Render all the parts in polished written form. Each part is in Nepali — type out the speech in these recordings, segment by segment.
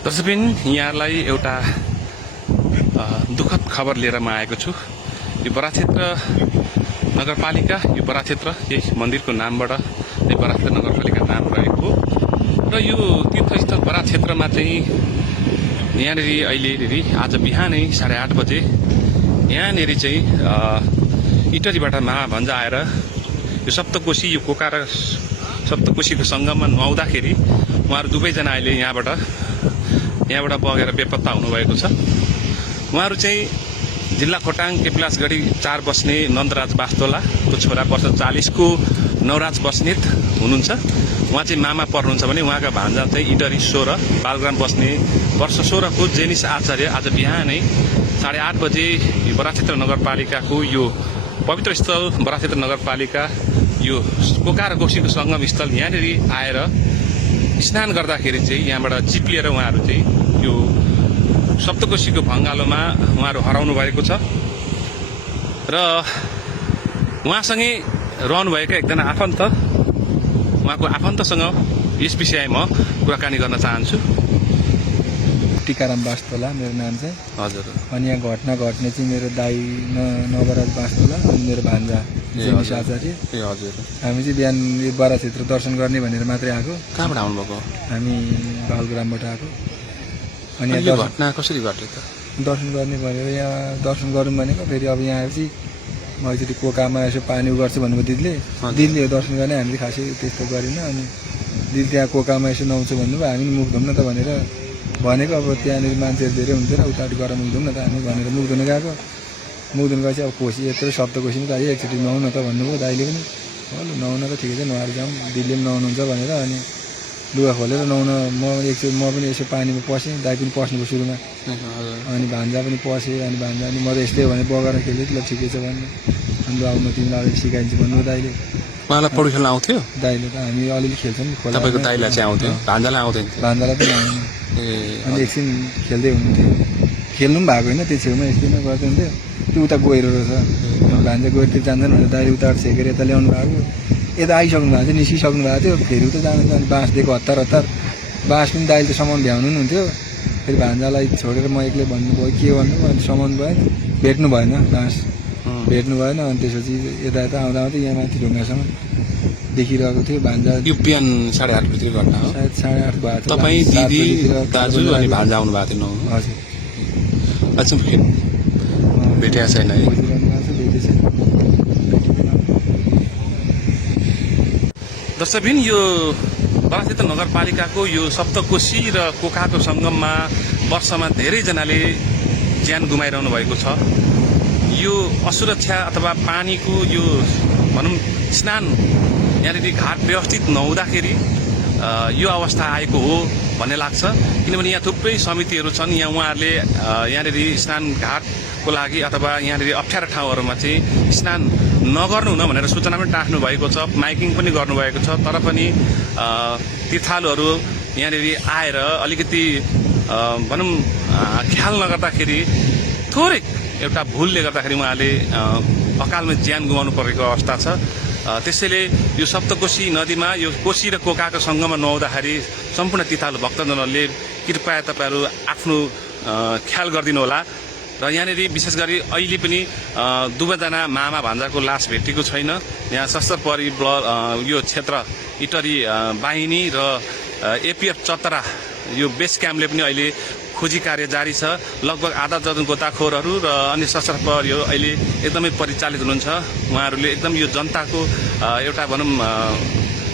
दर्शकबिन यहाँलाई एउटा दुःखद खबर लिएर म आएको छु। यो बराक क्षेत्र नगरपालिका, यो बराक क्षेत्र यही मन्दिरको नामबाट यो बराक क्षेत्र नगरपालिका नाम रहेको र यो तीर्थस्थल बराक क्षेत्रमा चाहिँ यहाँनिर अहिले आज बिहानै 8:30 बजे यहाँनिर चाहिँ इटरीबाट महाभन्जा आएर यो सप्तकोशी, यो कोका र सप्तकोशीको सङ्गममा नुहाउँदाखेरि उहाँहरू दुवैजना अहिले यहाँबाट बगेर बेपत्ता हुनुभएको छ। उहाँहरू चाहिँ जिल्ला खोटाङ केपिलासगढी 4 बस्ने नन्दराज बास्तोलाको छोरा वर्ष 40 को नवराज बस्नेत हुनुहुन्छ। उहाँ चाहिँ मामा पर्नुहुन्छ भने उहाँका भान्जा चाहिँ इटरी 16 बालग्राम बस्ने वर्ष 16 को जेनिस आचार्य आज बिहानै 8:30 बजे बराक क्षेत्र नगरपालिकाको यो पवित्र स्थल बराक क्षेत्र नगरपालिका यो कोका र कोशीको सङ्गम स्थल यहाँनिर आएर स्नान गर्दाखेरि चाहिँ यहाँबाट चिप्लिएर उहाँहरू चाहिँ यो सप्तकोशीको भङ्गालोमा उहाँहरू हराउनु भएको छ र उहाँसँगै रहनुभएका एकजना आफन्त, उहाँको आफन्तसँग यस विषयमा कुराकानी गर्न चाहन्छु। टिकाराम बास्तोला मेरो नाम चाहिँ। हजुर। अनि यहाँ घटना घट्ने चाहिँ मेरो दाई नवराज बास्तोला अनि मेरो भान्जा जेनिस आचार्य। ए हजुर। हामी चाहिँ बिहान यो बराक क्षेत्र दर्शन गर्ने भनेर मात्रै आएको। कहाँबाट आउनुभएको? हामी बालग्रामबाट आएको। अनि यो घटना कसरी घट्यो त? दर्शन गर्ने भनेर यहाँ दर्शन गरौँ भनेको, फेरि अब यहाँ आएपछि म एकचोटि कोकामा यसो पानी गर्छु भन्नुभयो दिदीले दर्शन गर्ने। हामीले खासै त्यस्तो गरेन। अनि दिदी त्यहाँ कोकामा यसो नुहाउँछु भन्नुभयो। हामी मुख धुम न त भनेर भनेको। अब त्यहाँनिर मान्छेहरू धेरै हुन्थ्यो र उतापट्टि गएर मुख धुम न त हामी भनेर मुख धुन गएको। मुख धुन गएपछि अब कोशी यत्रो सप्तकोशी पनि दाइ एकचोटि नुहाउन त भन्नुभयो दाइले पनि। ल नुहाउन त ठिकै छ, नुहाएर जाउँ, दिदीले पनि नुहाउनुहुन्छ भनेर अनि लुगा खोलेर नुहाउन म पनि यसो पानीमा पसेँ। दाइ पनि पस्नुभयो सुरुमा। अनि भान्जा पनि पसेँ। अनि भान्जा अनि म त यस्तै भने बगाएर खेल्दै ल ठिकै छ भन्नु। अनि ल अब म तिमीलाई अलिक सिकाइदिन्छु भन्नु दाइले। उहाँलाई पौडी खेल्न आउँथ्यो? दाइले त हामी अलिअलि खेल्छौँ नि खोला। तपाईँको दाइलाई चाहिँ आउँथ्यो, भान्जालाई आउँदैन? भान्जालाई पनि आउँदैन। अनि एकछिन खेल्दै हुनुहुन्थ्यो। खेल्नु पनि भएको होइन, त्यो छेउमा यस्तैमा गर्दै हुन्थ्यो। त्यो उता गहिरो रहेछ। भान्जा गहिरोतिर जाँदैन भनेर दाइले उता छेकेर यता ल्याउनु भएको। यता आइसक्नु भएको थियो, निस्किसक्नु भएको थियो। फेरि उता जानु बाँस दिएको हतार बाँस पनि दाइले त सामान भ्याउनु पनि हुन्थ्यो। फेरि भान्जालाई छोडेर म एक्लै भन्नुभयो के भन्नु, अनि सामान भएन, भेट्नु भएन, बाँस भेट्नु भएन। अनि त्यसपछि यता आउँदा यहाँ माथि ढुङ्गासम्म देखिरहेको थियो भान्जा। यो बिहान 8:30 बजीको घटना हो? सायद 8:30 भएको थियो। तपाईँ, दिदी, दाजु अनि भान्जा आउनु भएको थियो? हजुर। अच्छा, भेटेको छैन है? दर्शकबिन यो बराक क्षेत्र नगरपालिकाको यो सप्तकोशी र कोकाको सङ्गममा वर्षमा धेरैजनाले ज्यान गुमाइरहनु भएको छ। यो असुरक्षा अथवा पानीको यो भनौँ स्नान यहाँनिर घाट व्यवस्थित नहुँदाखेरि यो अवस्था आएको हो भन्ने लाग्छ। किनभने यहाँ थुप्रै समितिहरू छन्। यहाँ उहाँहरूले यहाँनिर स्नान घाटको लागि अथवा यहाँनिर अप्ठ्यारो ठाउँहरूमा चाहिँ स्नान नगर्नु न भनेर सूचना पनि राख्नु भएको छ, माइकिङ पनि गर्नुभएको छ। तर पनि तीर्थालुहरू यहाँनिर आएर अलिकति भनौँ ख्याल नगर्दाखेरि थोरै एउटा भुलले गर्दाखेरि उहाँले अकालमा ज्यान गुमाउनु परेको अवस्था छ। त्यसैले यो सप्तकोशी नदीमा यो कोशी र कोकाको सङ्गममा नुहाउँदाखेरि सम्पूर्ण तीर्थालु भक्तजनहरूले कृपया तपाईँहरू आफ्नो ख्याल गरिदिनु होला। र यहाँनिर विशेष गरी अहिले पनि दुवैजना मामा भान्जाको लास भेटेको छैन। यहाँ सशस्त्र परिबल यो क्षेत्र इटरी बाहिनी र एपिएफ चतरा यो बेस क्याम्पले पनि अहिले खोजी कार्य जारी छ। लगभग आधा दर्जन गोताखोरहरू र अन्य सशस्त्र प्रहरीहरू अहिले एकदमै परिचालित हुनुहुन्छ। उहाँहरूले एकदम यो जनताको एउटा भनौँ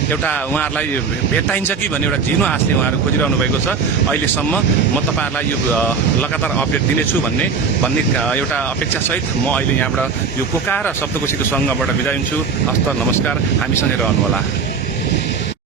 एउटा उहाँहरूलाई भेटाइन्छ कि भन्ने एउटा झिनो आशले उहाँहरू खोजिरहनु भएको छ। अहिलेसम्म म तपाईँहरूलाई यो लगातार अपडेट दिनेछु भन्ने एउटा अपेक्षासहित म अहिले यहाँबाट यो कोका र सप्तकोशीको सङ्गमबाट बिदा हुन्छु। हस्त नमस्कार, हामीसँगै रहनुहोला।